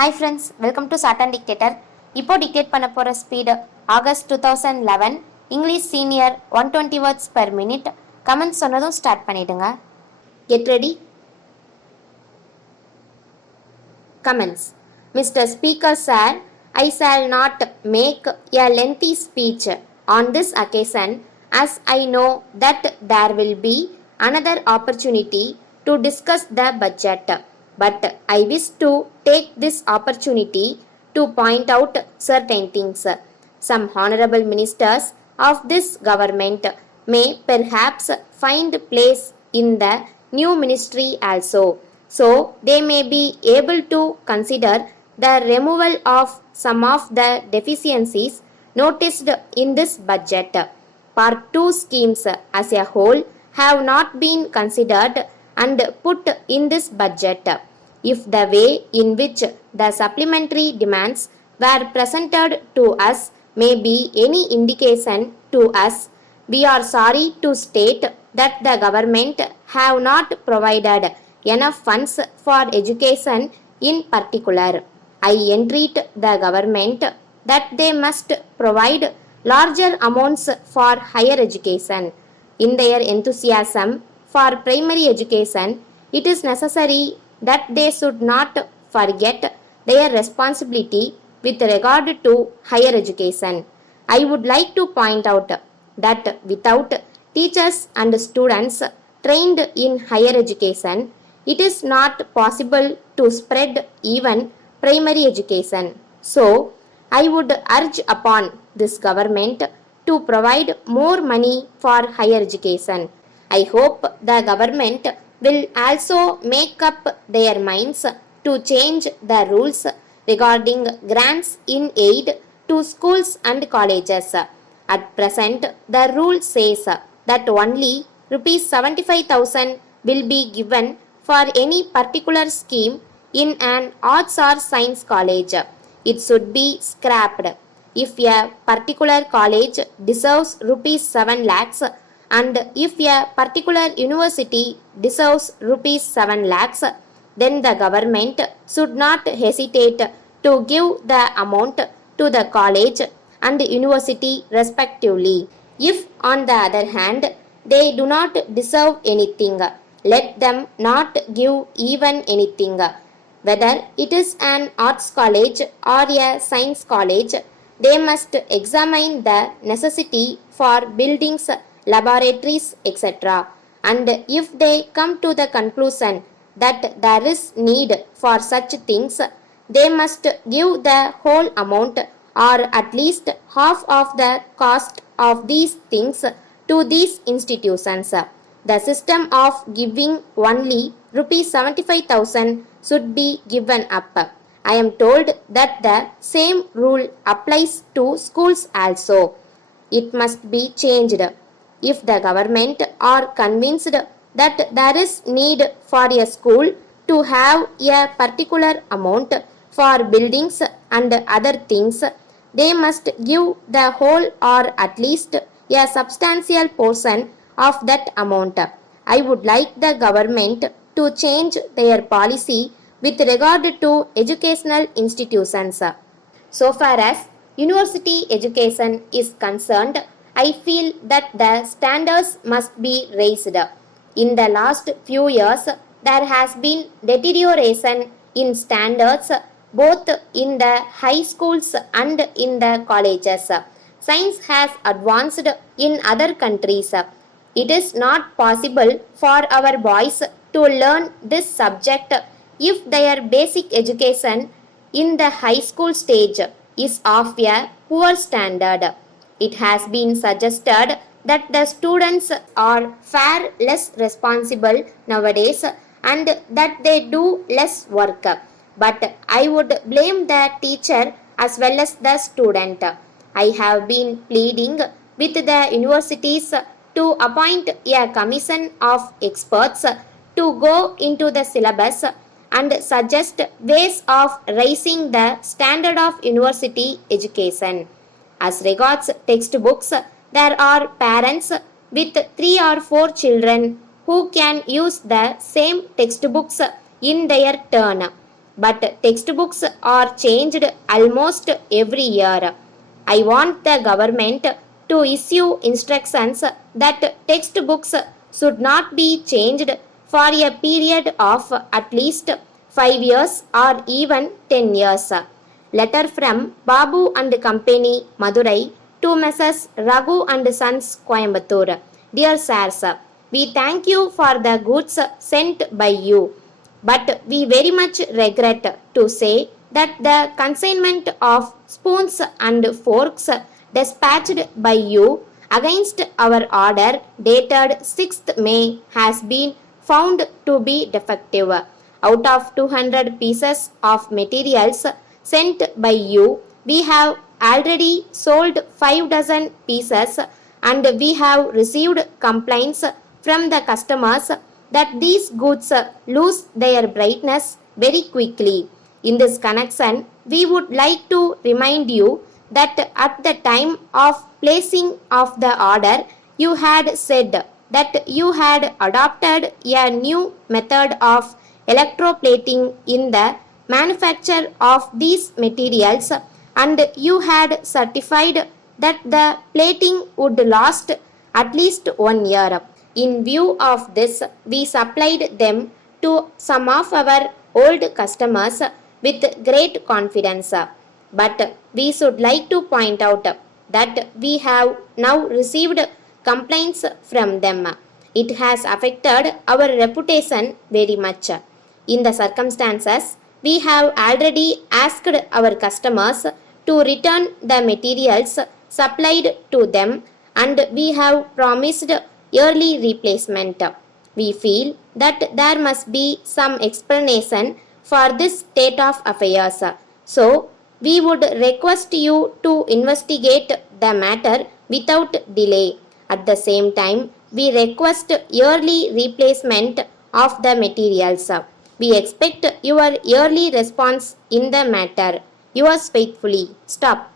Hi friends, welcome to Saturn Dictator. இப்போ dictate பண்ண போகிற speed August 2011 English senior 120 words per minute. Comments சொன்னதும் start பண்ணிடுங்க. Get ready. Comments. Mr. Speaker Sir, I shall not make a lengthy speech on this occasion as I know that there will be another opportunity to discuss the budget. But I wish to take this opportunity to point out certain things. Some honorable ministers of this government may perhaps find place in the new ministry also. So they may be able to consider the removal of some of the deficiencies noticed in this budget. Part 2 schemes as a whole have not been considered and put in this budget. If the way in which the supplementary demands were presented to us may be any indication to us, we are sorry to state that the government have not provided enough funds for education in particular. I entreat the government that they must provide larger amounts for higher education. In their enthusiasm for primary education, it is necessary that they should not forget their responsibility with regard to higher education. I would like to point out that without teachers and students trained in higher education, it is not possible to spread even primary education. So, I would urge upon this government to provide more money for higher education. I hope the government will also make up their minds to change the rules regarding grants in aid to schools and colleges. At present, the rule says that only rupees 75,000 will be given for any particular scheme in an arts or science college. It should be scrapped. If a particular college deserves rupees 7 lakhs and if a particular university deserves rupees 7 lakhs, then the government should not hesitate to give the amount to the college and university respectively. If, on the other hand, they do not deserve anything, let them not give even anything. Whether it is an arts college or a science college, they must examine the necessity for buildings, laboratories, etc. And if they come to the conclusion that there is need for such things, they must give the whole amount or at least half of the cost of these things to these institutions. The system of giving only rupees 75,000 should be given up. I am told that the same rule applies to schools also. It must be changed. If the government are convinced that there is need for a school to have a particular amount for buildings and other things, they must give the whole or at least a substantial portion of that amount. I would like the government to change their policy with regard to educational institutions. So far as university education is concerned, I feel that the standards must be raised. In the last few years, there has been deterioration in standards both in the high schools and in the colleges. Science has advanced in other countries. It is not possible for our boys to learn this subject if their basic education in the high school stage is of a poor standard. It has been suggested that the students are far less responsible nowadays and that they do less work. But I would blame the teacher as well as the student. I have been pleading with the universities to appoint a commission of experts to go into the syllabus and suggest ways of raising the standard of university education. As regards textbooks, there are parents with 3 or 4 children who can use the same textbooks in their turn. but textbooks are changed almost every year. I want the government to issue instructions that textbooks should not be changed for a period of at least 5 years or even 10 years. Letter from Babu and Company, Madurai, to Messrs. Raghu and Sons, Coimbatore. Dear sirs, we thank you for the goods sent by you, but we very much regret to say that the consignment of spoons and forks dispatched by you against our order dated 6th May has been found to be defective. Out of 200 pieces of materials sent by you, we have already sold 5 dozen pieces, and we have received complaints from the customers that these goods lose their brightness very quickly. In this connection, we would like to remind you that at the time of placing of the order, you had said that you had adopted a new method of electroplating in the manufacture of these materials, and you had certified that the plating would last at least 1 year. In view of this, we supplied them to some of our old customers with great confidence. But we should like to point out that we have now received complaints from them. It has affected our reputation very much. In the circumstances, we have already asked our customers to return the materials supplied to them, and we have promised yearly replacement. We feel that there must be some explanation for this state of affairs. So, we would request you to investigate the matter without delay. At the same time, we request yearly replacement of the materials. We expect your yearly response in the matter. Yours faithfully. Stop.